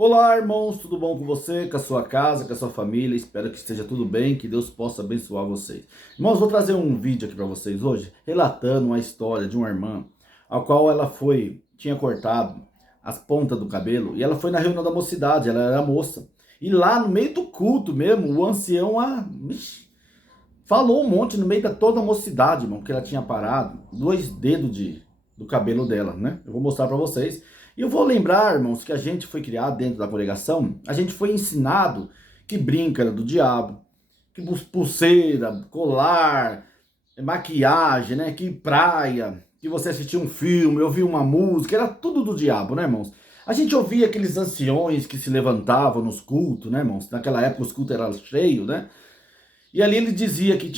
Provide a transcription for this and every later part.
Olá, irmãos, tudo bom com você, com a sua casa, com a sua família? Espero que esteja tudo bem, que Deus possa abençoar vocês. Irmãos, vou trazer um vídeo aqui para vocês hoje, relatando uma história de uma irmã, a qual tinha cortado as pontas do cabelo, e ela foi na reunião da mocidade, ela era moça. E lá no meio do culto mesmo, o ancião falou um monte no meio da toda a mocidade, irmão, porque ela tinha parado 2 dedos do cabelo dela, né? Eu vou mostrar para vocês. E eu vou lembrar, irmãos, que a gente foi criado dentro da congregação, a gente foi ensinado que brinca era do diabo, que pulseira, colar, maquiagem, né? Que praia, que você assistia um filme, ouvia uma música, era tudo do diabo, né, irmãos? A gente ouvia aqueles anciões que se levantavam nos cultos, né, irmãos? Naquela época os cultos eram cheios, né? E ali ele dizia que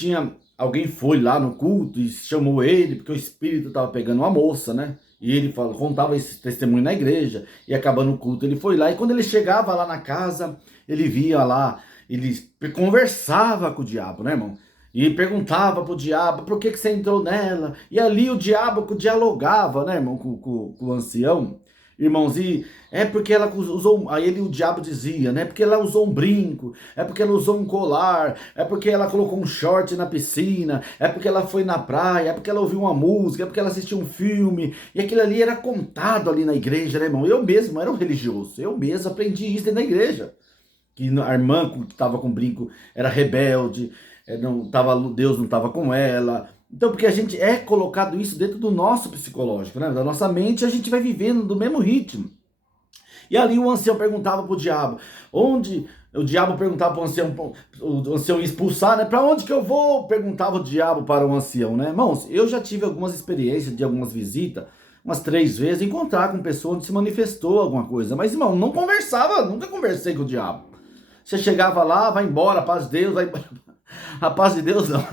alguém foi lá no culto e chamou ele, porque o espírito estava pegando uma moça, né? E ele contava esse testemunho na igreja, e acabando o culto, ele foi lá, e quando ele chegava lá na casa, ele via lá, ele conversava com o diabo, né, irmão? E perguntava pro diabo, por que você entrou nela? E ali o diabo dialogava, né, irmão, com o ancião. Irmãos, e é porque ela usou, aí o diabo dizia, né? Porque ela usou um brinco, é porque ela usou um colar, é porque ela colocou um short na piscina, é porque ela foi na praia, é porque ela ouviu uma música, é porque ela assistiu um filme, e aquilo ali era contado ali na igreja, né, irmão? Eu mesmo era um religioso, eu mesmo aprendi isso dentro da igreja, que a irmã que estava com brinco era rebelde, Deus não estava com ela. Então, porque a gente é colocado isso dentro do nosso psicológico, né? Da nossa mente, a gente vai vivendo do mesmo ritmo. E ali o ancião perguntava pro diabo, onde o diabo perguntava pro ancião, o ancião ia expulsar, né? Para onde que eu vou? Perguntava o diabo para o ancião, né? Irmãos, eu já tive algumas experiências de algumas visitas, umas 3 vezes, encontrar com pessoa onde se manifestou alguma coisa. Mas, irmão, não conversava, nunca conversei com o diabo. Você chegava lá, vai embora, paz de Deus, vai embora. A paz de Deus não.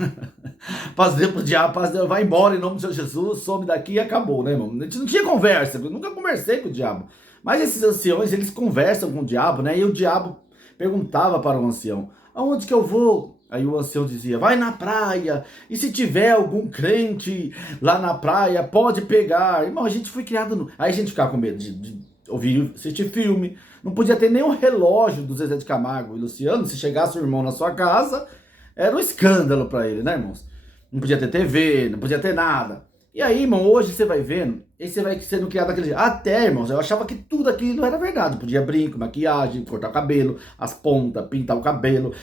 Paz de Deus pro diabo, paz de Deus, vai embora em nome do Senhor Jesus, some daqui e acabou, né, irmão? A gente não tinha conversa, eu nunca conversei com o diabo. Mas esses anciões, eles conversam com o diabo, né? E o diabo perguntava para o ancião, aonde que eu vou? Aí o ancião dizia, vai na praia, e se tiver algum crente lá na praia, pode pegar. Irmão, a gente foi criado no... Aí a gente ficava com medo de ouvir, assistir filme. Não podia ter nem o relógio do Zezé de Camargo e Luciano, se chegasse o irmão na sua casa, era um escândalo para ele, né, irmãos? Não podia ter TV, não podia ter nada. E aí, irmão, hoje você vai vendo, e você vai sendo criado daquele jeito. Até, irmãos, eu achava que tudo aquilo era verdade. Podia brinco, maquiagem, cortar o cabelo, as pontas, pintar o cabelo,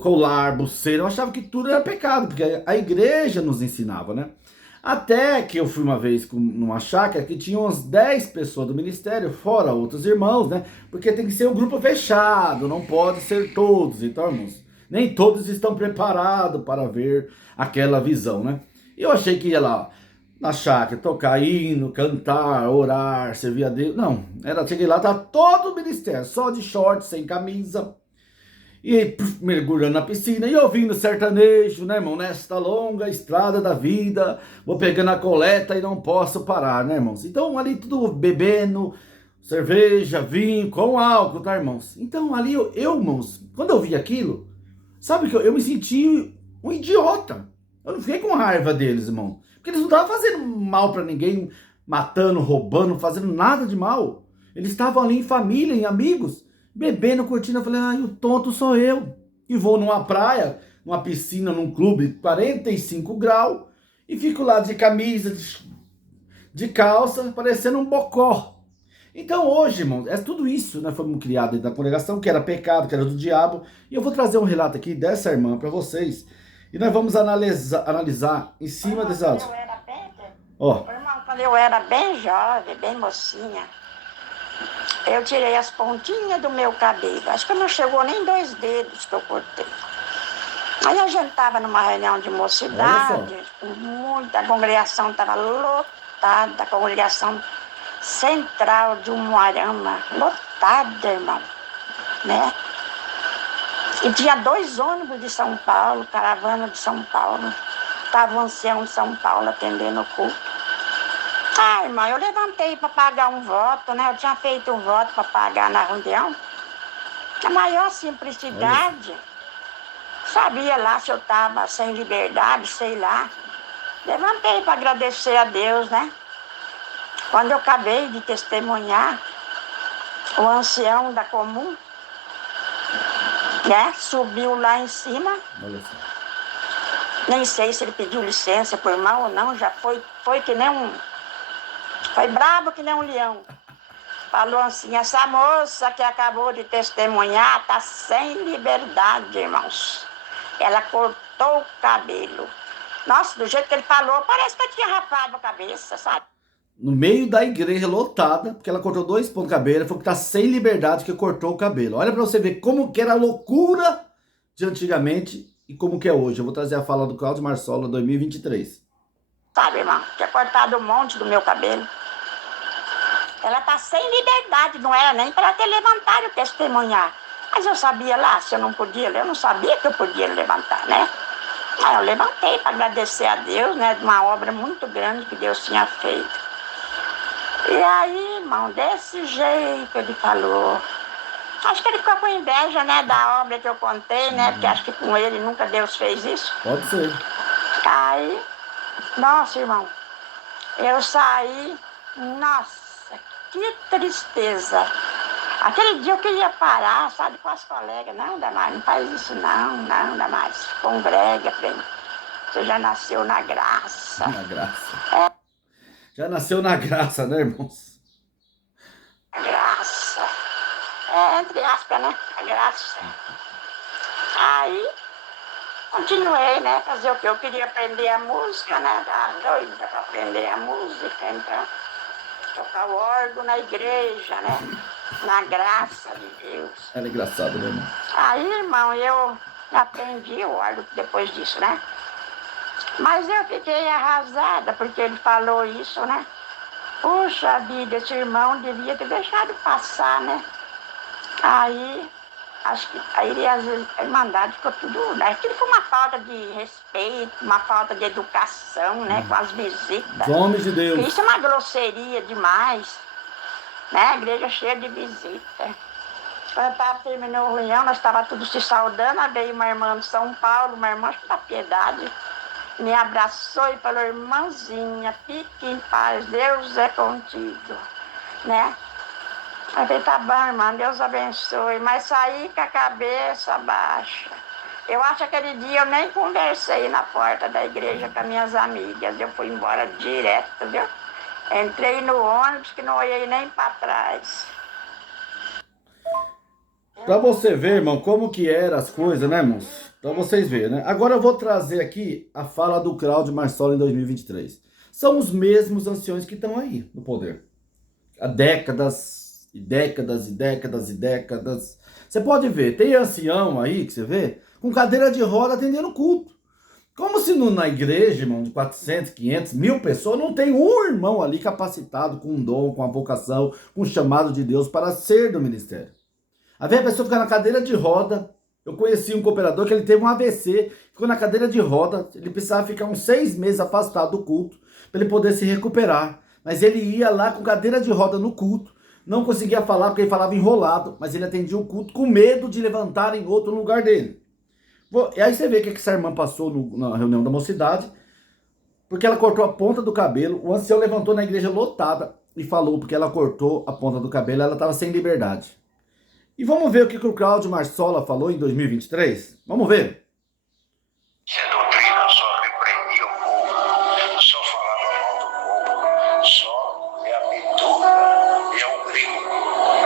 colar, pulseira. Eu achava que tudo era pecado, porque a igreja nos ensinava, né? Até que eu fui uma vez numa chácara que tinha umas 10 pessoas do ministério, fora outros irmãos, né? Porque tem que ser um grupo fechado, não pode ser todos. Então, irmãos, nem todos estão preparados para ver aquela visão, né? E eu achei que ia lá na chácara tocar hino, cantar, orar, servir a Deus. Não, cheguei lá, tá todo o ministério, só de short, sem camisa, e mergulhando na piscina e ouvindo sertanejo, né, irmão? Nesta longa estrada da vida, vou pegando a coleta e não posso parar, né, irmãos? Então ali tudo bebendo, cerveja, vinho, com álcool, tá, irmãos? Então ali irmãos, quando eu vi aquilo, sabe que eu me senti um idiota. Eu não fiquei com raiva deles, irmão. Porque eles não estavam fazendo mal pra ninguém, matando, roubando, fazendo nada de mal. Eles estavam ali em família, em amigos, bebendo, curtindo. Eu falei, o tonto sou eu. E vou numa praia, numa piscina, num clube, 45 graus, e fico lá de camisa, de calça, parecendo um bocó. Então hoje, irmãos, é tudo isso, nós fomos criados dentro da congregação, que era pecado, que era do diabo. E eu vou trazer um relato aqui dessa irmã para vocês. E nós vamos analisar em cima desse áudio. Ó. Irmão, quando eu era bem jovem, bem mocinha, eu tirei as pontinhas do meu cabelo. Acho que não chegou nem 2 dedos que eu cortei. Aí a gente estava numa reunião de mocidade, a congregação estava lotada, a congregação central de Umuarama, lotada, irmão, né? E tinha 2 ônibus de São Paulo, caravana de São Paulo. Estava o ancião de São Paulo atendendo o culto. Irmão, eu levantei para pagar um voto, né? Eu tinha feito um voto para pagar na reunião. A maior simplicidade. Sabia lá se eu estava sem liberdade, sei lá. Levantei para agradecer a Deus, né? Quando eu acabei de testemunhar, o ancião da comum, né, subiu lá em cima. Olha só. Nem sei se ele pediu licença por mal ou não, já foi que nem foi brabo que nem um leão. Falou assim, essa moça que acabou de testemunhar está sem liberdade, irmãos. Ela cortou o cabelo. Nossa, do jeito que ele falou, parece que eu tinha rapado a cabeça, sabe? No meio da igreja lotada, porque ela cortou 2 pontos de cabelo, falou que tá sem liberdade, que cortou o cabelo. Olha pra você ver como que era a loucura de antigamente e como que é hoje. Eu vou trazer a fala do Cláudio Marsola 2023. Sabe, irmão, tinha cortado um monte do meu cabelo. Ela tá sem liberdade, não era nem para ter levantado e testemunhar. Mas eu sabia lá, se eu não podia, eu não sabia que eu podia levantar, né? Aí eu levantei para agradecer a Deus, né, de uma obra muito grande que Deus tinha feito. E aí, irmão, desse jeito ele falou. Acho que ele ficou com inveja, né, da obra que eu contei, né, porque acho que com ele nunca Deus fez isso. Pode ser. Aí, nossa, irmão, eu saí, nossa, que tristeza. Aquele dia eu queria parar, sabe, com as colegas. Não, Damares, não faz isso não, Damares. Congrega, primo. Você já nasceu na graça. Na graça. Já nasceu na graça, né, irmãos? Graça. Entre aspas, né? A graça. Aí, continuei, né? Fazer o que? Eu queria aprender a música, né? Tava doida para aprender a música, então. Tocar o órgão na igreja, né? Na graça de Deus. Era engraçado, né, irmão? Aí, irmão, eu aprendi o órgão depois disso, né? Mas eu fiquei arrasada porque ele falou isso, né? Puxa vida, esse irmão devia ter deixado passar, né? Aí, acho que aí às vezes a Irmandade ficou tudo, né? Aquilo foi uma falta de respeito, uma falta de educação, né? Com as visitas. Os homens de Deus. Porque isso é uma grosseria demais, né? A igreja cheia de visita. Quando terminou o reunião, nós estávamos todos se saudando, aí veio uma irmã de São Paulo, uma irmã da Piedade, me abraçou e falou, irmãzinha, fique em paz, Deus é contigo, né? Eu falei, tá bom, irmã, Deus abençoe, mas saí com a cabeça baixa. Eu acho que aquele dia eu nem conversei na porta da igreja com as minhas amigas, eu fui embora direto, viu? Entrei no ônibus que não olhei nem para trás. Pra você ver, irmão, como que eram as coisas, né, irmãos? Pra vocês verem, né? Agora eu vou trazer aqui a fala do Cláudio Marsola em 2023. São os mesmos anciões que estão aí no poder. Há décadas, e décadas, e décadas, e décadas. Você pode ver, tem ancião aí, que você vê, com cadeira de roda atendendo culto. Como se na igreja, irmão, de 400, 500, 1000 pessoas, não tem um irmão ali capacitado com um dom, com a vocação, com o chamado de Deus para ser do ministério. Às vezes a pessoa fica na cadeira de roda. Eu conheci um cooperador que ele teve um AVC, ficou na cadeira de roda, ele precisava ficar uns 6 meses afastado do culto para ele poder se recuperar. Mas ele ia lá com cadeira de roda no culto, não conseguia falar porque ele falava enrolado, mas ele atendia o culto com medo de levantar em outro lugar dele. E aí você vê o que essa irmã passou na reunião da mocidade, porque ela cortou a ponta do cabelo, o ancião levantou na igreja lotada e falou porque ela cortou a ponta do cabelo, ela estava sem liberdade. E vamos ver o que o Cláudio Marsola falou em 2023? Vamos ver. A doutrina só repreendia o povo, só falava mal do povo, só é a pintura, é o brinco,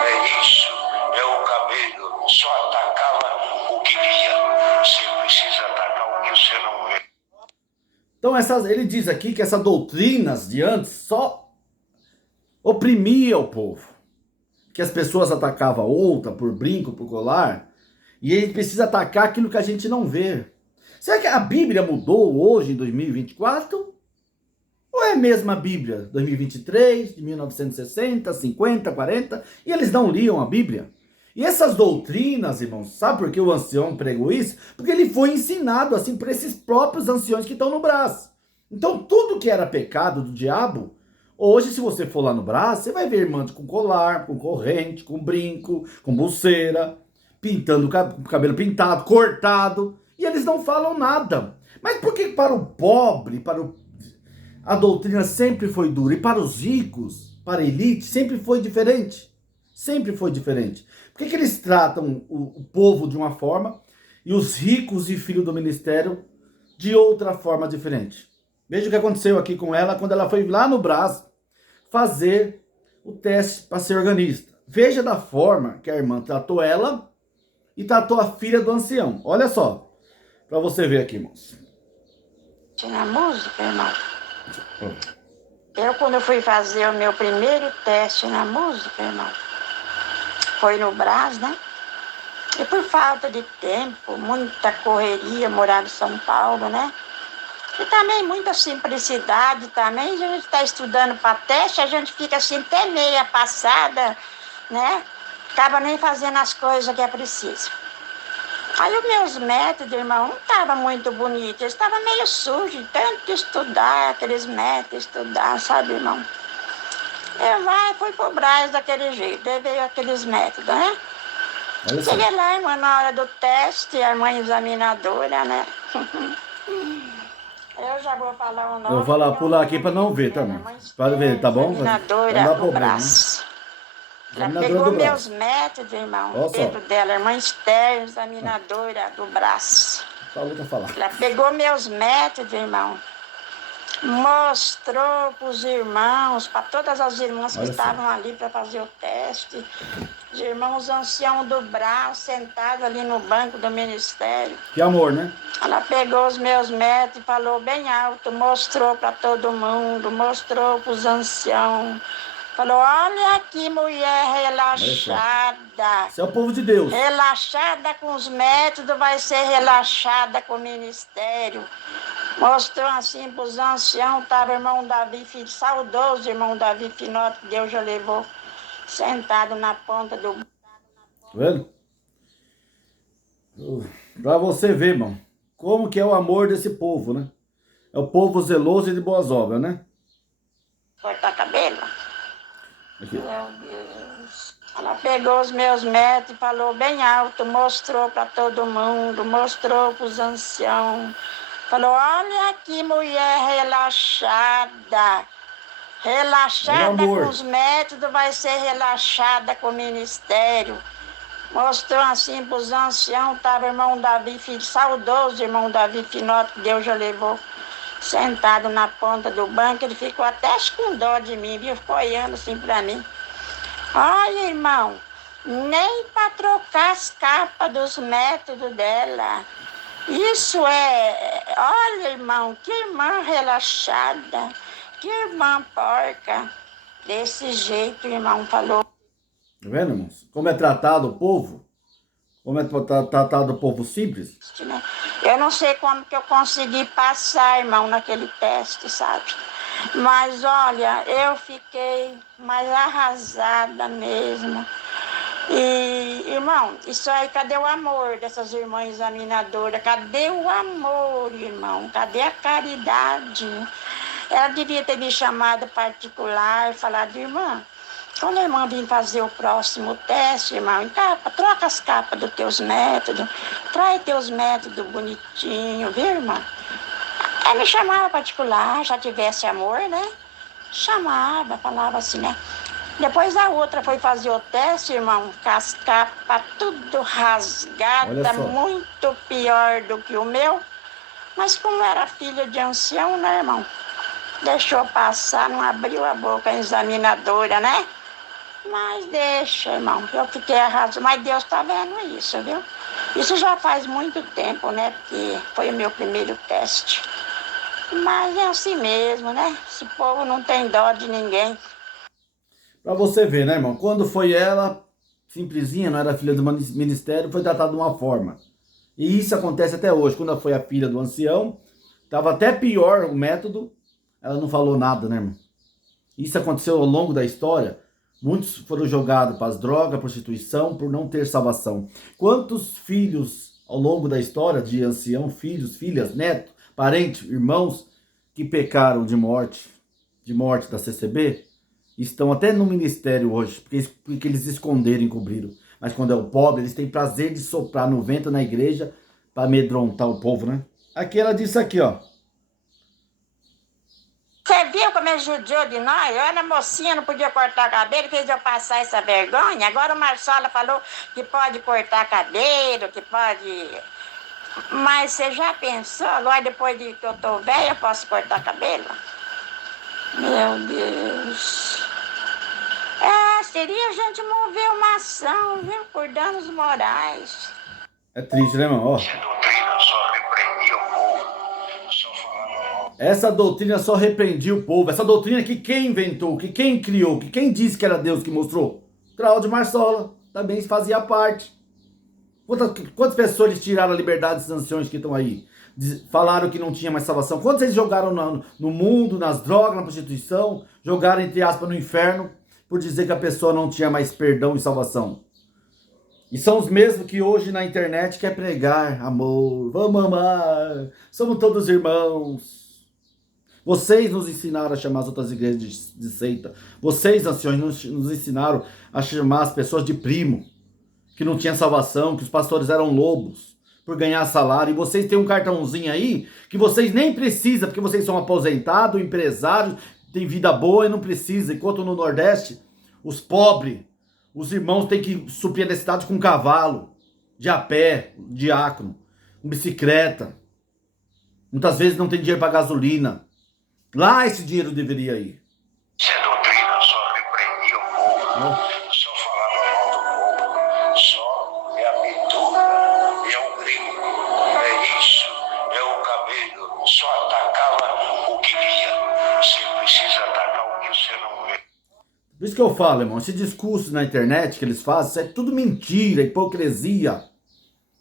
é isso, é o cabelo, só atacava o que via. Você precisa atacar o que você não vê. Então ele diz aqui que essas doutrinas de antes só oprimia o povo. Que as pessoas atacavam outra por brinco, por colar, e ele precisa atacar aquilo que a gente não vê. Será que a Bíblia mudou hoje, em 2024? Ou é a mesma Bíblia, 2023, de 1960, 50, 40, e eles não liam a Bíblia? E essas doutrinas, irmãos, sabe por que o ancião pregou isso? Porque ele foi ensinado assim por esses próprios anciões que estão no Brás. Então tudo que era pecado do diabo, hoje, se você for lá no Brás, você vai ver irmãs com colar, com corrente, com brinco, com pulseira, pintando o cabelo pintado, cortado, e eles não falam nada. Mas por que para o pobre, a doutrina sempre foi dura, e para os ricos, para a elite, sempre foi diferente? Sempre foi diferente. Por que eles tratam o povo de uma forma e os ricos e filhos do ministério de outra forma diferente? Veja o que aconteceu aqui com ela quando ela foi lá no Brás fazer o teste para ser organista. Veja da forma que a irmã tratou ela e tratou a filha do ancião. Olha só, para você ver aqui, irmãos. Na música, irmão. Quando eu fui fazer o meu primeiro teste na música, irmão, foi no Brás, né? E por falta de tempo, muita correria, morar em São Paulo, né? E também muita simplicidade também. A gente está estudando para teste, a gente fica assim até meia passada, né? Acaba nem fazendo as coisas que é preciso. Aí os meus métodos, irmão, não estavam muito bonitos, eles estavam meio sujos, tanto estudar, aqueles métodos, estudar, sabe, irmão? Eu fui pro Brás daquele jeito, veio aqueles métodos, né? Cheguei lá, irmão, na hora do teste, a irmã examinadora, né? Eu já vou falar o nome. Eu vou falar, pular aqui para não ver, tá, irmão? Para ver, tá bom? Examinadora não dá do problema, Brás. Né? Ela pegou meus métodos, irmão, dentro dela, irmã Esther, examinadora do Brás. Ela pegou meus métodos, irmão, mostrou para os irmãos, para todas as irmãs que estavam ali para fazer o teste. Os irmãos anciãos do Brás, sentados ali no banco do ministério. Que amor, né? Ela pegou os meus métodos e falou bem alto, mostrou para todo mundo, mostrou para os anciãos. Falou, olha aqui, mulher relaxada. Esse é o povo de Deus. Relaxada com os métodos, vai ser relaxada com o ministério. Mostrou assim para os anciãos, estava o irmão Davi, filho, saudoso irmão Davi Finoto, que Deus já levou, sentado na ponta do... Tá vendo? Para você ver, irmão, como que é o amor desse povo, né? É o povo zeloso e de boas obras, né? Cortar cabelo. Aqui. Meu Deus. Ela pegou os meus métodos e falou bem alto, mostrou para todo mundo, mostrou para os anciãos. Falou, olha aqui, mulher relaxada. Relaxada com os métodos, vai ser relaxada com o ministério. Mostrou assim para os anciãos, estava o irmão Davi, filho, saudoso irmão Davi Finoto, que Deus já levou, sentado na ponta do banco. Ele ficou até com dó de mim, viu? Ficou olhando assim para mim. Olha, irmão, nem para trocar as capas dos métodos dela. Isso olha, irmão, que irmã relaxada, que irmã porca. Desse jeito, o irmão falou. Tá vendo, irmãos? Como é tratado o povo? Como é tratado o povo simples? Eu não sei como que eu consegui passar, irmão, naquele teste, sabe? Mas, olha, eu fiquei mais arrasada mesmo. E, irmão, isso aí, cadê o amor dessas irmãs examinadoras? Cadê o amor, irmão? Cadê a caridade? Ela devia ter me chamado particular e falado, irmã, quando a irmã vir fazer o próximo teste, irmão, encapa, troca as capas dos teus métodos, traz teus métodos bonitinhos, viu, irmã? Ela me chamava particular, já tivesse amor, né? Chamava, falava assim, né? Depois a outra foi fazer o teste, irmão, com as capas tudo rasgada, muito pior do que o meu. Mas como era filha de ancião, né, irmão? Deixou passar, não abriu a boca a examinadora, né? Mas deixa, irmão, eu fiquei arrasada. Mas Deus tá vendo isso, viu? Isso já faz muito tempo, né? Porque foi o meu primeiro teste. Mas é assim mesmo, né? Esse povo não tem dó de ninguém. Pra você ver, né, irmão? Quando foi ela, simplesinha, não era filha do ministério, foi tratada de uma forma. E isso acontece até hoje. Quando ela foi a filha do ancião, tava até pior o método, ela não falou nada, né, irmão? Isso aconteceu ao longo da história. Muitos foram jogados para as drogas, prostituição, por não ter salvação. Quantos filhos ao longo da história de ancião, filhos, filhas, netos, parentes, irmãos, que pecaram de morte da CCB, estão até no ministério hoje, porque eles esconderam e encobriram. Mas quando é o pobre, eles têm prazer de soprar no vento na igreja para amedrontar o povo, né? Aqui ela disse aqui, ó. Você viu como homem judiou de nós. Eu era mocinha, não podia cortar cabelo, fez eu passar essa vergonha. Agora o Marcelo falou que pode cortar cabelo, que pode... Mas você já pensou? Agora depois de que eu tô velha, eu posso cortar cabelo? Meu Deus. Seria a gente mover uma ação, viu? Por danos morais. É triste, né, irmão? Ó. Essa doutrina só repreendia o povo, só falava mal. Essa doutrina só repreendia o povo. Essa doutrina que quem inventou, que quem criou, que quem disse que era Deus que mostrou? Cláudio Marsola também fazia parte. Quantas pessoas eles tiraram a liberdade dos anciões que estão aí? Falaram que não tinha mais salvação. Quantos eles jogaram no mundo, nas drogas, na prostituição? Jogaram, entre aspas, no inferno por dizer que a pessoa não tinha mais perdão e salvação. E são os mesmos que hoje na internet quer pregar amor, vamos amar, somos todos irmãos. Vocês nos ensinaram a chamar as outras igrejas de seita. Vocês, anciões, nos ensinaram a chamar as pessoas de primo, que não tinha salvação, que os pastores eram lobos por ganhar salário. E vocês têm um cartãozinho aí que vocês nem precisam, porque vocês são aposentados, empresários, têm vida boa e não precisam. Enquanto no Nordeste, os pobres, os irmãos têm que suprir a necessidade com cavalo, de a pé, diácono, com bicicleta. Muitas vezes não tem dinheiro para gasolina. Lá esse dinheiro deveria ir. Essa doutrina só repreendia o povo, só falava mal do povo, só é a pintura, é o grilo, é isso, é o cabelo, só atacava o que via. Você precisa atacar o que você não vê. Por isso que eu falo, irmão, esse discurso na internet que eles fazem, isso é tudo mentira, hipocrisia,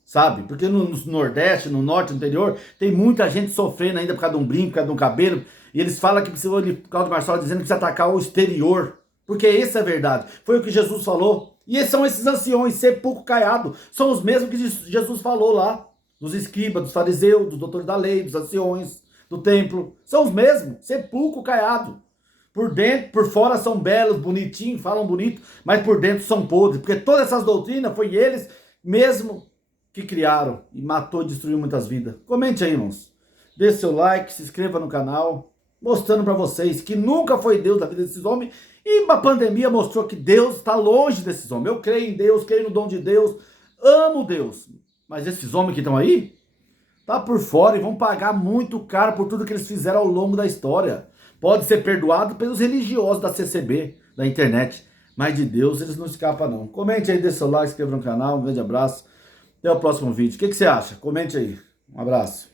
sabe? Porque no Nordeste, no Norte, no interior, tem muita gente sofrendo ainda por causa de um brinco, por causa de um cabelo, e eles falam que precisa, o Cláudio Marçal dizendo que precisa atacar o exterior, porque essa é a verdade, foi o que Jesus falou, e são esses anciões, sepulcro caiado, são os mesmos que Jesus falou lá, dos escribas, dos fariseus, dos doutores da lei, dos anciões, do templo, são os mesmos, sepulcro caiado. Por dentro, por fora são belos, bonitinhos, falam bonito, mas por dentro são podres. Porque todas essas doutrinas foi eles mesmo que criaram e matou e destruiu muitas vidas. Comente aí, irmãos. Dê seu like, se inscreva no canal, mostrando para vocês que nunca foi Deus da vida desses homens. E a pandemia mostrou que Deus está longe desses homens. Eu creio em Deus, creio no dom de Deus, amo Deus. Mas esses homens que estão aí, tá por fora e vão pagar muito caro por tudo que eles fizeram ao longo da história. Pode ser perdoado pelos religiosos da CCB, da internet. Mas de Deus eles não escapam não. Comente aí, dê seu like, inscreva no canal. Um grande abraço. Até o próximo vídeo. O que você acha? Comente aí. Um abraço.